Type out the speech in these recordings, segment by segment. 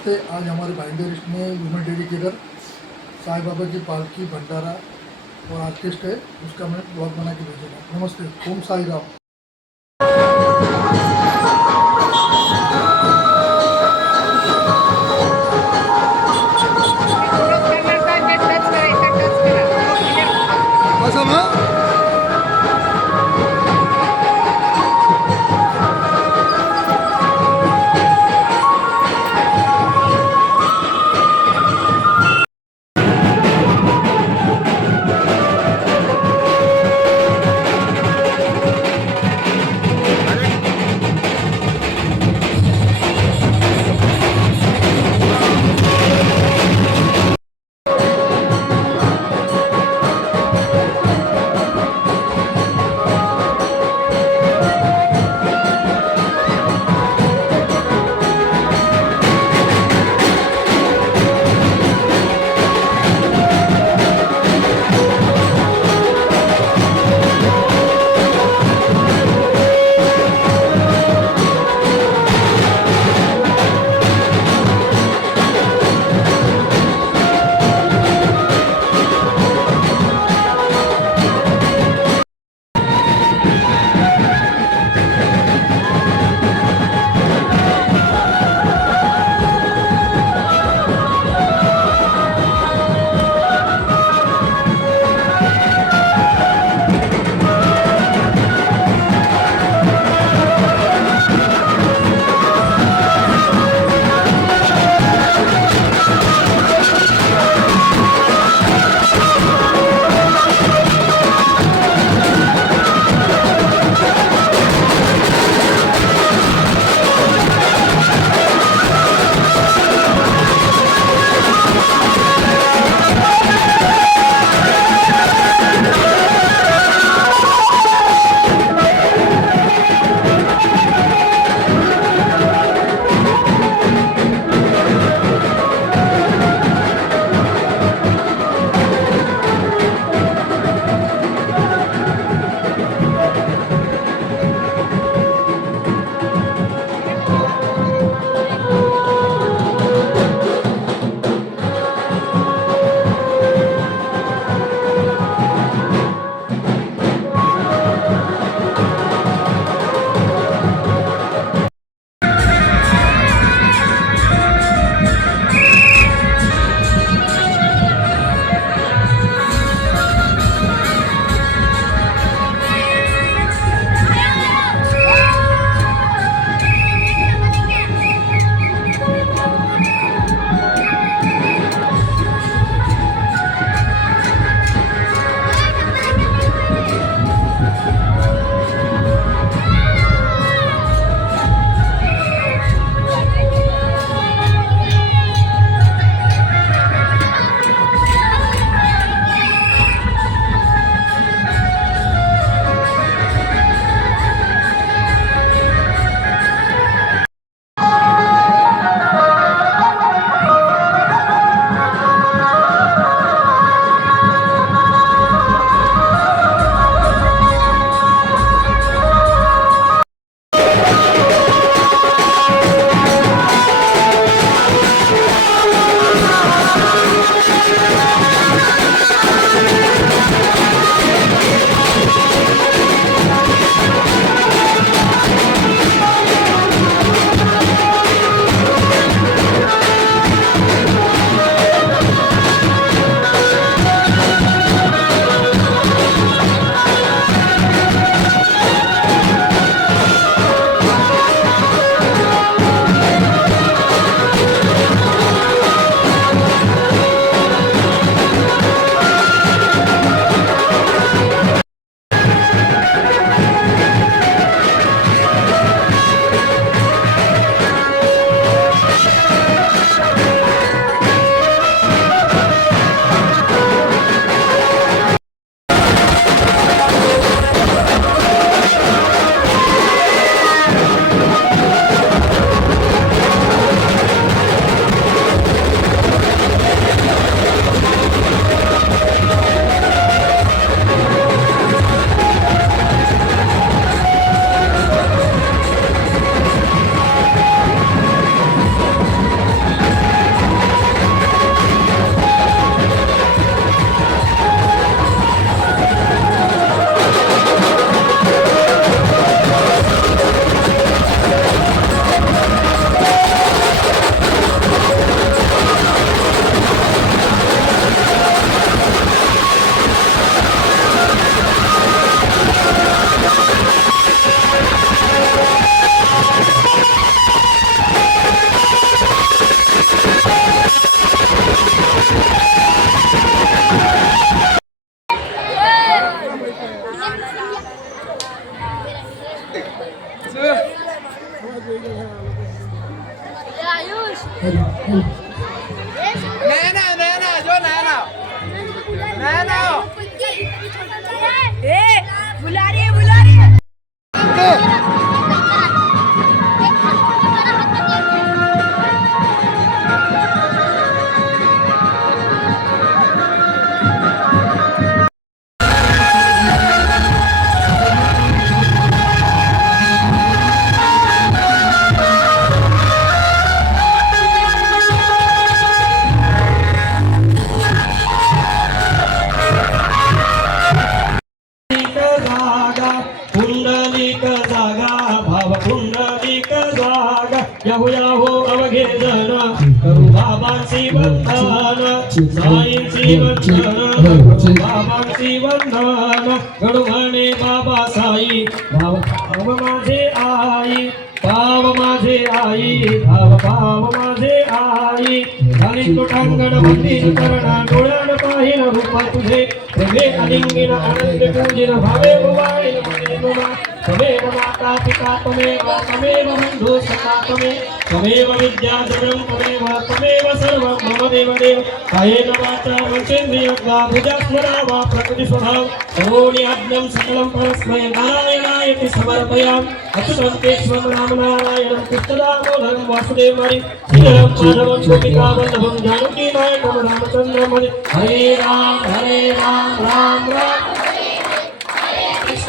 नमस्ते। आज हमारे भाईंदर में वुमेन डेडिकेटर साईं बाबा की पालकी भंडारा और आर्टिस्ट है, उसका मैं ब्लॉग बना के भेजूँगा। नमस्ते, ओम साई राम। असं ना आयुष नैना नैना जो नैना नैना बुला रही है बुला रही है पुंडलिक जागा भाव पुंडलिक जागा याहू याहू अवघे जन करू बाबांची वंदन साईंची वंदन करू बाबांची वंदन गणू म्हणे बाबा साई भाव भाव माझे आई पाव माझे आई भाव पाव माझे आई झाली तुटांगण मंदिर करणा डोळ्यान पाहिन रूप तुझे प्रेमे अलिंगिन आनंद पूजिन भावे भुवाईन मने नुमा त्वमेव माता पिता त्वमेव बन्धु सखा त्वमेव विद्या जगं त्वमेव सर्वं मम देवदेव कायेन वाचा मनसेन्द्रियर्वा भुजस्मरा वा प्रकृति स्वभाव करोमि आज्ञं सकलं परस्मै नारायणायति समर्पयामि अच्युतं केशवं रामनारायणं कृष्णदामोदरं वासुदेवं श्रीधरं माधवं गोपिकावल्लभं जानकीनायकं रामचन्द्रं हरे राम राम राम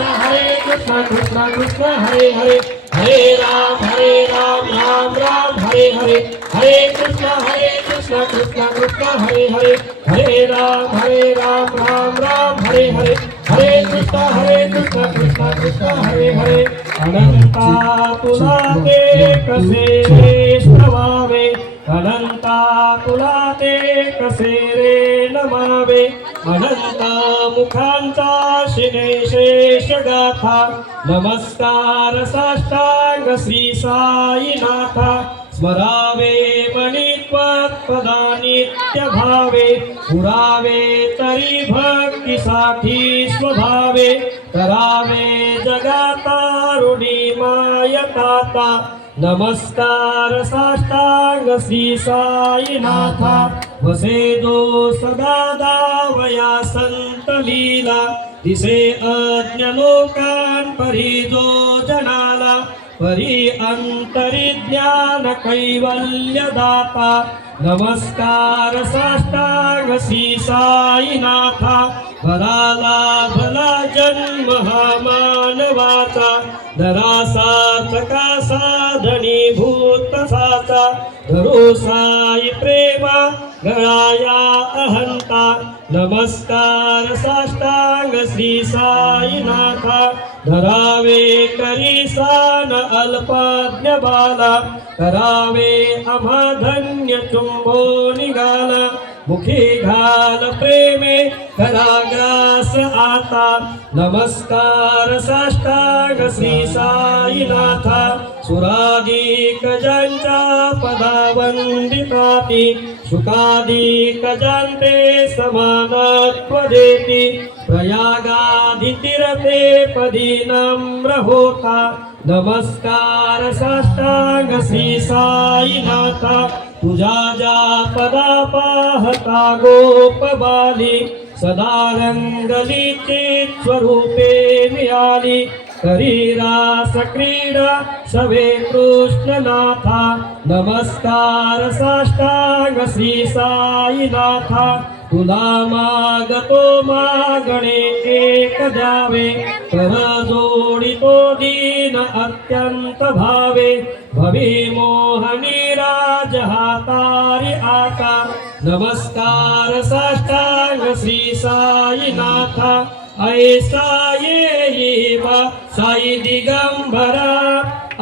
हरे कृष्ण कृष्ण हरे हरे हरे राम राम राम हरे हरे हरे कृष्ण कृष्ण कृष्ण हरे हरे हरे राम राम राम हरे हरे हरे कृष्ण कृष्ण हरे हरे अनंता तुला ते कसे रे स्तवावे अनंता तुला ते कसे रे नमावे अनंत मुखांचा शिनेशेष गाथा नमस्कार साष्टांग श्री साईनाथा स्मरावे मणित्वत्पदा नित्य भावे पुरावे तरी भक्तीसाठी स्वभावे करावे जगातारुणी मायताता नमस्कार साष्टांग श्री साईनाथा वसे जो सदा दावया संत लीला दिसे अज्ञ लोकान परी जो जनाला परी अंतरी ज्ञान कैवल्य दाता नमस्कार साष्टांग श्री साईनाथा भराला भला जन्म हा मानवाचा दरासार्थका साधनी भूत साचा धरो साई प्रेमा गळाया अहंता नमस्कार साष्टांग श्री साईनाथा धरावे करी सान अल्पाज्ञ बाला करावे आम्हा धन्य चुंबो निघाला मुखी घाल प्रेमे कराग्रास आता नमस्कार साष्टांग श्री साईनाथा सुराधिक ज्यांच्या पदावंदिताती सुखाधिक ज्यांते समानत्व देती प्रयागाधि तीर्थे पदी नम्र होता नमस्कार साष्टांग श्री साईनाथा तुझा ज्या पदा पाहता गोप बाली सदा रंगली चित स्वरूपे नियाली करी रास क्रीडा सवे कृष्णनाथा नमस्कार साष्टांग श्री साईनाथा तुला मागतो मागणे एक द्यावे कर जोडितो दीन अत्यंत भावे भवी मोहनी राज हातारी आता नमस्कार साष्टांग श्री साईनाथा ऐसा येईवा साई दिगंबरा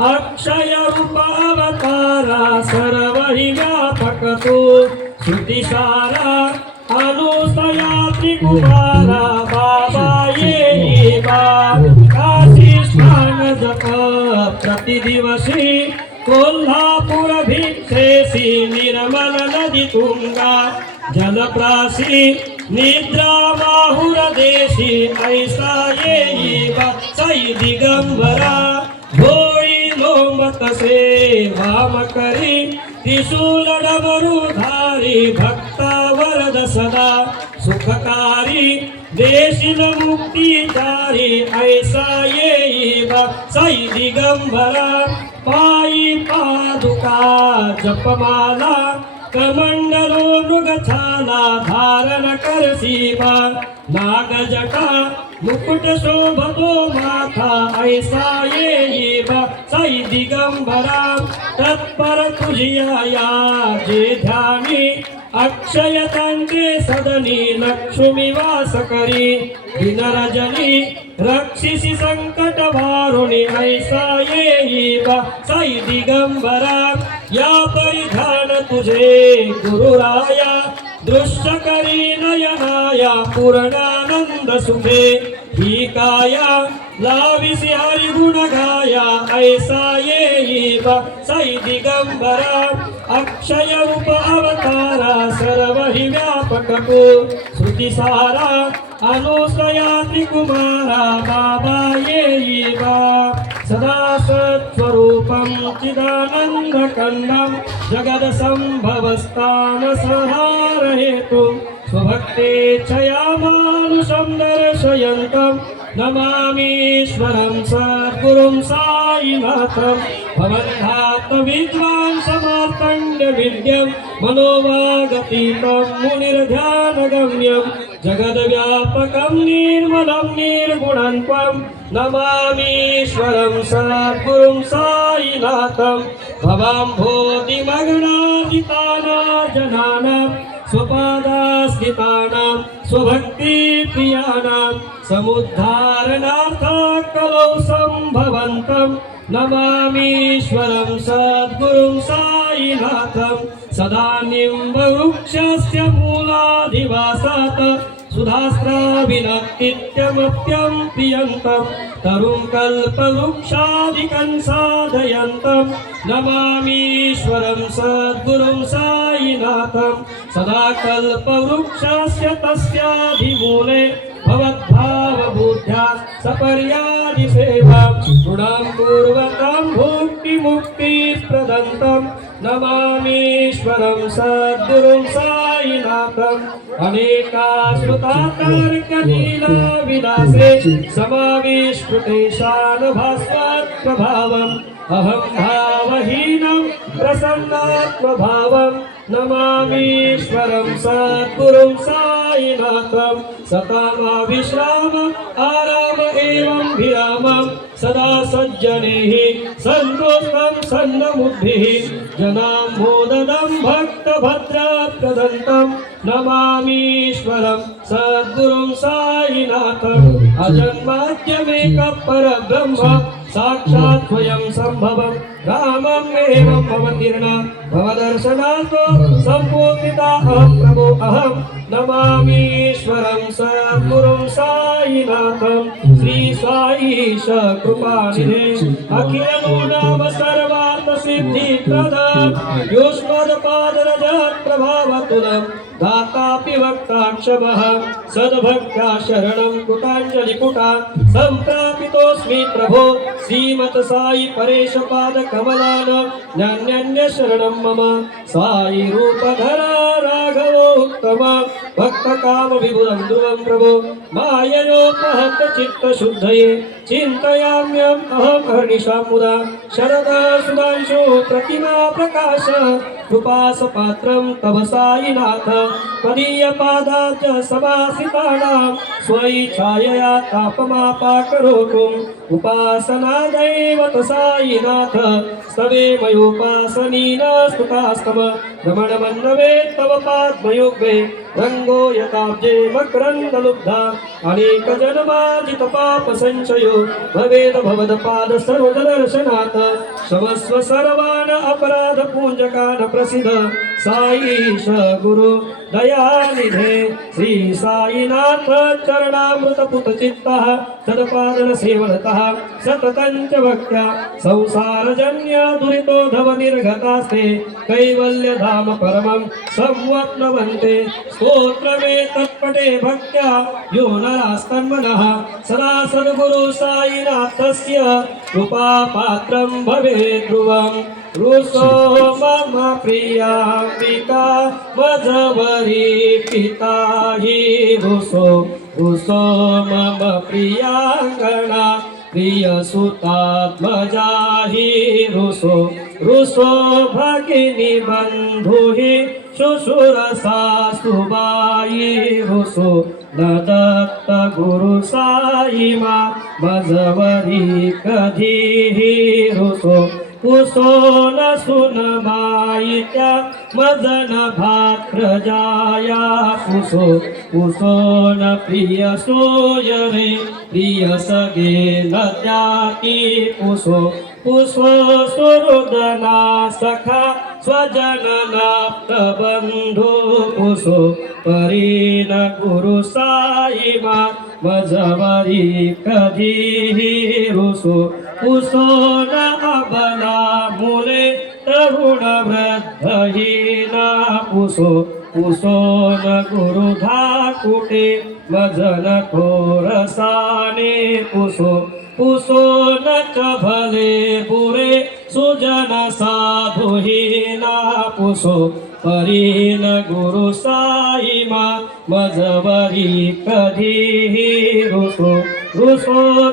अक्षय रूप अवतारा सर्व हि व्यापक तू श्रुतिसारा अनुसया त्रिकुमारा बाबा येईवा काशी स्नान जप प्रतिदिवशी कोल्हापूर भिक्षेसी निर्मल नदी तुंगा जलप्रासी निद्रा माहुर देशी ऐसा येईवा साई दिगंबरा भोळी लोंब तसे वाम करी त्रिशूल डमरुधारी भक्ता वरद सदा सुखकारी देशिल मुक्तिचारी ऐसा येईब साई दिगंबरा पायी पादुका जपमाला कमंडलो मृगछाला धारण करसीबा नागजटा मुकुट शोभतो माथा ऐसा येईबा साई दिगंबरा तत्पर तुझिया या जे ध्यानी अक्षय तांके सदनी लक्ष्मी वास करी दिनरजनी रक्षिसी संकट वारुणी ऐसा येईबा साई दिगंबरा या परिधान तुझे गुरुराया दृश्य करी नयनाया पूर्णानंद सुखे ही काया लाविसी हरि गुण गाया ऐसा येईबा साई दिगंबरा अक्षय रूप अवतारा सर्व हि व्यापक को श्रुतिसारा अनुसया त्रिकुमारा बाबा येईबा सदा सत्स्वरूपं चिदानन्दकन्दं जगदसम्भवस्थानसंहार हेतुं स्वभक्तेच्छया मानुषं दर्शयन्तं नमामीश्वरं सद्गुरुं साईनाथं भवन्धात्मविद्वान् समार्तण्डविद्यं मनोवागतीतं मुनिर्ध्यानगम्यं जगद्व्यापकं निर्मलं निर्गुणं त्वं नमामीश्वरं सद्गुरुं साईनाथं भवाम्भोधिमग्नादितानां स्वपादास्थितानां स्वभक्तिप्रियाणां समुद्धारणार्थं कलौ सम्भवन्तं नमामीश्वरं सद्गुरुं साईनाथं सदा निम्बवृक्षस्य मूलाधिवासात् सुधास्त्राविनक्तित्यमप्यं प्रियन्तं तरुं कल्पवृक्षादिकं साधयन्तं नमामीश्वरं सद्गुरुं साईनाथं सदा कल्पवृक्षस्य तस्याधिमूले भवद्भावबुद्ध्या सपर्यादिसेवा गुणां पूर्वतां भुक्तिमुक्तिप्रदन्तं नमामीश्वरं सद्गुरुं साईनाथम् अनेकाश्रुतातर्कलीलाविलासे समाविष्कृतेशानभास्वत्प्रभावम् अहं भावहीनं प्रसन्नात्मभावं नमामीश्वरं सद्गुरुं साईनाथं सतामाविश्राम आराम एवं विरामं सदा सज्जनैः सन्तोषं सन्नमुद्भिः जनां मोदनं भक्तभद्रप्रदन्तं नमामीश्वरं सद्गुरुं साईनाथम् अजन्माद्यमेकः परब्रह्म साक्षात् स्वयं सम्भवं रामम् एवं भवतीर्णा भवदर्शनार्थो सम्पूर्णिता अहं प्रभो अहं नमामीश्वरं सद्गुरुं साईनाथं श्री साईश कृपानिधे अखिलो नाम सर्वार्थ सिद्धिप्रदं युष्मद्पादरजत् प्रभावतुलं दातापि वक्ताक्षमः सद्भक्त्या शरणं कुटाञ्जलिकुटा सम्प्रापितोऽस्मि प्रभो श्रीमत् साई परेश पाद कमलान नान्यन्य शरणं मम साई रूपधरा राघवोत्तम भक्त काम विभुरं ध्रुवं प्रभो माययोपहत चित्त शुद्धये चिन्तयाम्यहम् अहं हर्निशां मुदा शरदा सुधांशु प्रतिमा प्रकाश कृपासपात्रं तव साईनाथ त्वदीयपादाब्ज समासितानां स्वैच्छायया तापमापाकरोतुम् उपासनादैवत साईनाथ स्तवे मयोपासनीन स्तुतास्तव रमणमन्नवे तव पाद्मयुग्मे रङ्गो यताब्जे मकरन्दलुब्धा अनेकजन्माजित पापसञ्चयो भवेद भवदपाद सरोजदर्शनात् क्षमस्व सर्वान् अपराधपूञ्जकान् प्रसिद्ध साईश गुरु दयानिधे श्री साईनाथ चरणामृत पुत चित्तः सदपादन सेवनतः सततंच भक्त्या संसारजन्य दुरितोधव निर्गतास्ते कैवल्य धाम परमं संवत्नवन्ते स्तोत्रमे तत्पटे भक्त्या यो नरास्तन्मनः सदा सद्गुरु साईनाथस्य कृपा पात्रं भवेत् ध्रुवम् रुसो मम प्रियाम्बिका मजवरी पिता हि रुसो मम प्रियाङ्गना प्रियसुतात्मजा हि रुसो भगिनी बन्धु हि शुशुरसास्तुबायि रुसो न दत्त गुरु साई मा मजवरी कधीहि रुसो पुसोन सुनबाईत्या मदन भात्रजाया पुसोन प्रिय सोयरे प्रिय सगे नद्याती पुसो सुहृदना सखा स्वजननाप्त बंधु पुसो परीन गुरु साई मा मजवरी कधीहि रुसो पुसोन अबला मुले तरुण वृद्धहीना पुसोन गुरु धाकुटे मजन थोरसाने पुसोन भले बुरे सुजन साधुहीना पुसो परीन गुरु साई मा मजवरी कधीहि रुसो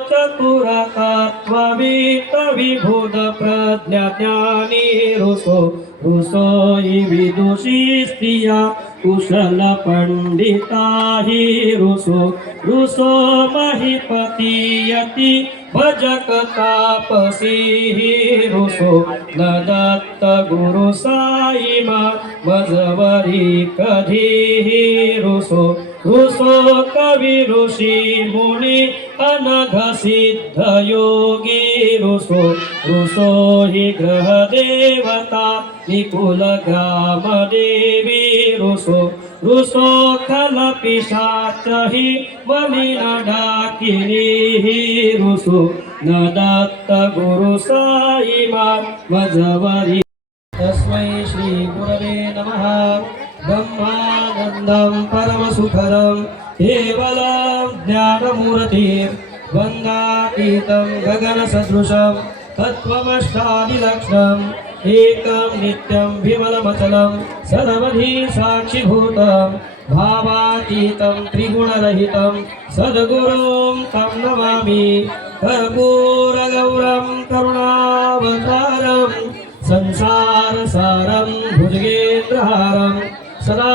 चतुर तत्त्ववित्त विभुद प्रज्ञा ज्ञानी रुसो हि विदुषी स्त्रिया कुशल पंडिता हि रुसो महीपतीयति भजक तापसी हि रुसो न दत्त गुरु साई मा मजवरी कधीहि रुसो कवि ऋषि मुनि अनघ सिद्ध योगी रुसो हि ग्रह देवता निकुल ग्राम देवी रुसो खल पिशाच हि मलिन डाकिनी हि रुसो न दत्त गुरु साई मा मजवरी तस्मै श्री गुरवे नमः ब्रह्मानन्दं परमसुखदं केवलं ज्ञानमूर्तिं वन्दातीतं गगनसदृशं तत्त्वमष्टादिलक्षणम् एकं नित्यं विमलमचलं सर्वधी साक्षिभूतं भावातीतं त्रिगुणरहितं सद्गुरुं तं नमामि कर्पूरगौरं करुणावतारं संसारसारं भुजगेन्द्रहारं सदा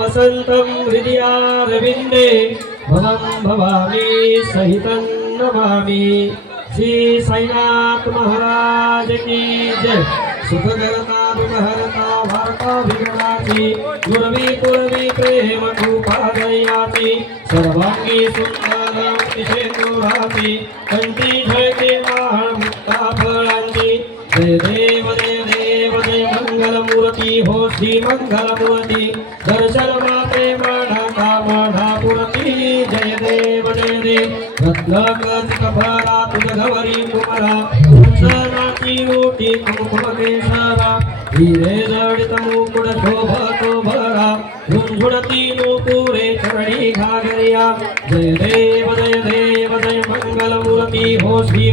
वसन्तं हृदयारविन्दे भवं भवामी सहितं नमामि। श्री साईनाथ महाराज की जय। सुखकर्ता विमहर्ता वार्ता विघ्नाची गुरवी पुरवी प्रेम कृपा दयाची सर्वांगी सुंदर तिशेंदुराची कंठी झळके आळ मुक्ता फळांची जय देव जय देव जय मंगलमूर्ती हो श्री मंगलमूर्ती दर्शन मात्रे माढा कामाढा पुरती जय देव जय देव रत्नाकर्तिक भरा तुझ गवरी कुमारा संसाराची ओटी कुंकुम केशरा हिरे जडित मुकुट शोभतो भरा झुंझुणती नूपुरे चरणी घागरिया जय देव जय देव जय मंगलमूर्ती हो श्री